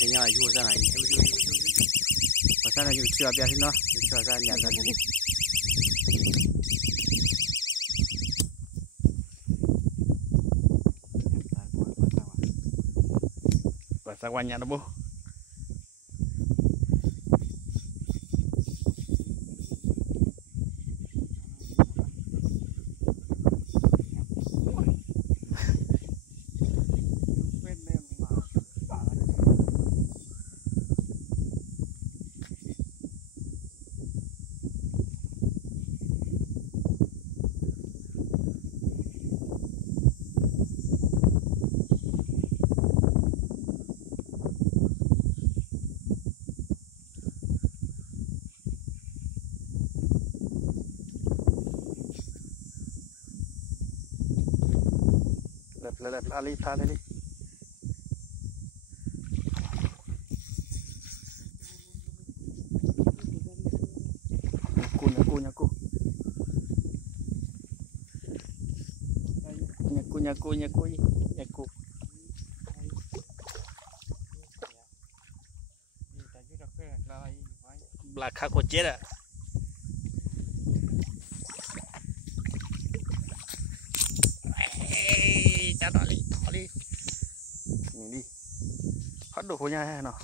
thì nhau vui ra này và sao này chúng chưa biết nó chưa ra nhà ra và sao qua nhà nó bố là ali than đi nyaku là khá có chết à cha đỏ đi nhìn đi hết đồ của nhà nào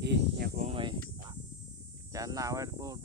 đi nhà của mày chán nào ấy bố